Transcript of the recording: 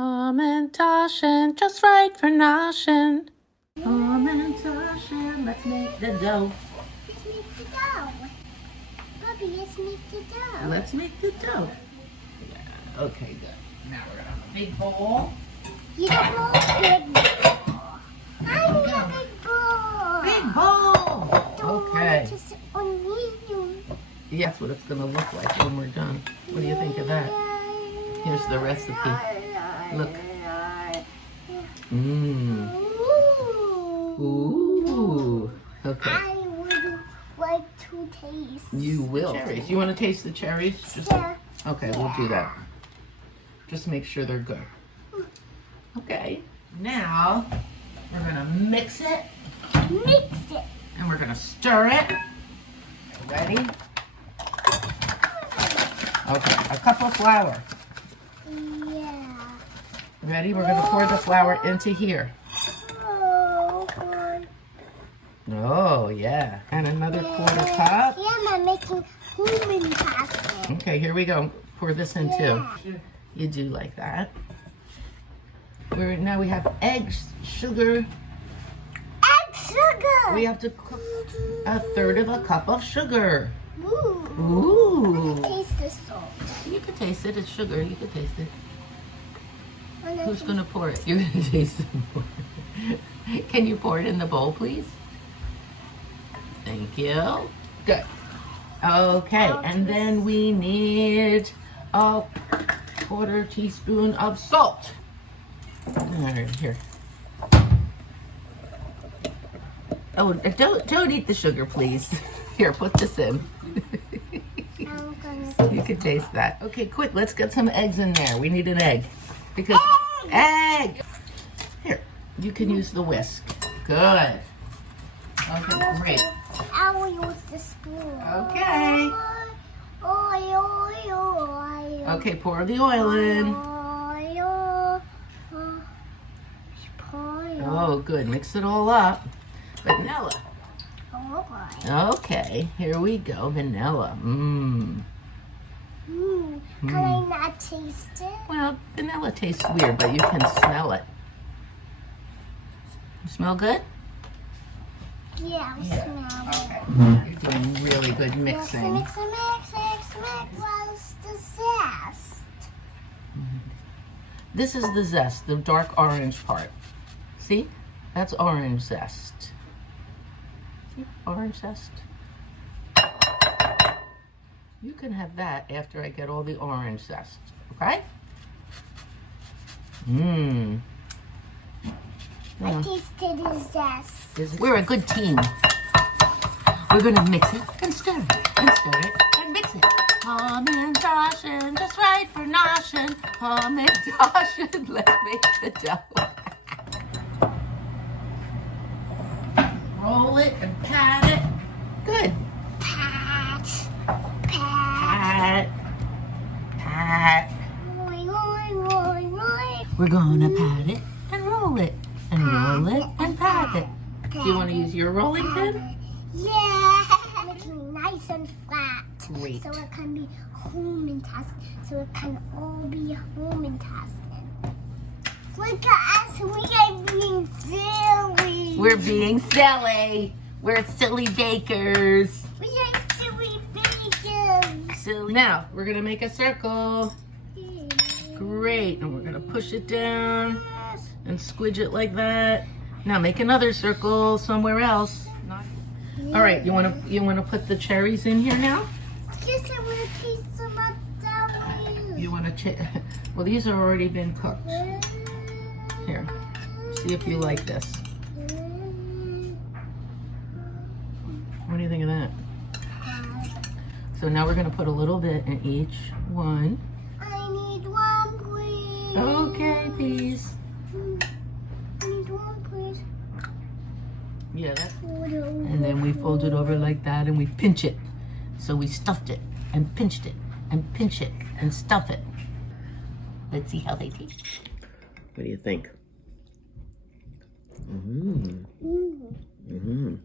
Hamantaschen, just right for noshing. Hamantaschen, let's make the dough. Let's make the dough. Bobby, let's make the dough. Let's make the dough. Yeah, okay, good. Now we're gonna have a big bowl. You don't want big bowl. I need a big bowl. Big bowl! Don't Okay. want it to sit on me. Yeah, that's what it's gonna look like when we're done. What do you think of that? Here's the recipe. Look. Mmm. Ooh. Okay. I would like to taste. You will. Cherries. You want to taste the cherries? Yeah. Okay, we'll do that. Just make sure they're good. Okay. Now, we're gonna mix it. Mix it. And we're gonna stir it. Ready? Okay, a cup of flour. Yeah. Ready? We're gonna pour the flour into here. Oh, God. Oh, yeah. And another quarter cup. Yeah, I'm making human pasta. Okay, here we go. Pour this in too. Yeah. You do like that. Now we have eggs, sugar. Egg sugar. We have to cook 1/3 of a cup of sugar. Ooh. Ooh. Taste the salt. You can taste it. It's sugar. You can taste it. And I Who's can- going to pour it? You're going to taste it. Can you pour it in the bowl, please? Thank you. Good. Okay, and then we need a 1/4 teaspoon of salt. All right, here. Oh, don't eat the sugar, please. Here, put this in. I'm gonna You can taste that. Okay, quick, let's get some eggs in there. We need an egg. Because egg! Here, you can use the whisk. Good. Okay, great. I will use the spoon. Okay. Oil. Okay, pour the oil in. Oil. Oh, good. Mix it all up. Vanilla. Okay, here we go. Vanilla. Mmm. Can I not taste it? Well, vanilla tastes weird, but you can smell it. Smell good? Yeah, I smell it. Okay. You're doing really good mixing. Mix. What's the zest? This is the zest, the dark orange part. See? That's orange zest. See? Orange zest. You can have that after I get all the orange zest. Okay? Mmm. I tasted the zest. We're a good team. We're gonna mix it and stir it and stir it and mix it. Hamantaschen, just right for noshing. Hamantaschen, let's make the dough. Roll it and pat it. Good. Pat. Pat. Pat. Roy. We're gonna pat it and roll it. And roll it and pat it. Do you want to use your rolling pin? Yeah. Making it nice and flat. Great. So it can be human-tastic. So it can all be human-tastic. Look at us. We are being silly. We're being silly. We're silly bakers. We are silly bakers. Silly. Now, we're going to make a circle. Great. And we're going to push it down and squidge it like that. Now make another circle somewhere else. All right, you want to put the cherries in here now? Yes, I want to taste some of that. You want to well, these have already been cooked. Here. See if you like this. What do you think of that? So now we're going to put a little bit in each one. I need one, please. Okay, please. I need one, please. Yeah, that's. And then we fold it over like that and we pinch it. So we stuffed it and pinched it and pinch it and stuff it. Let's see how they taste. What do you think? Mmm. Mmm.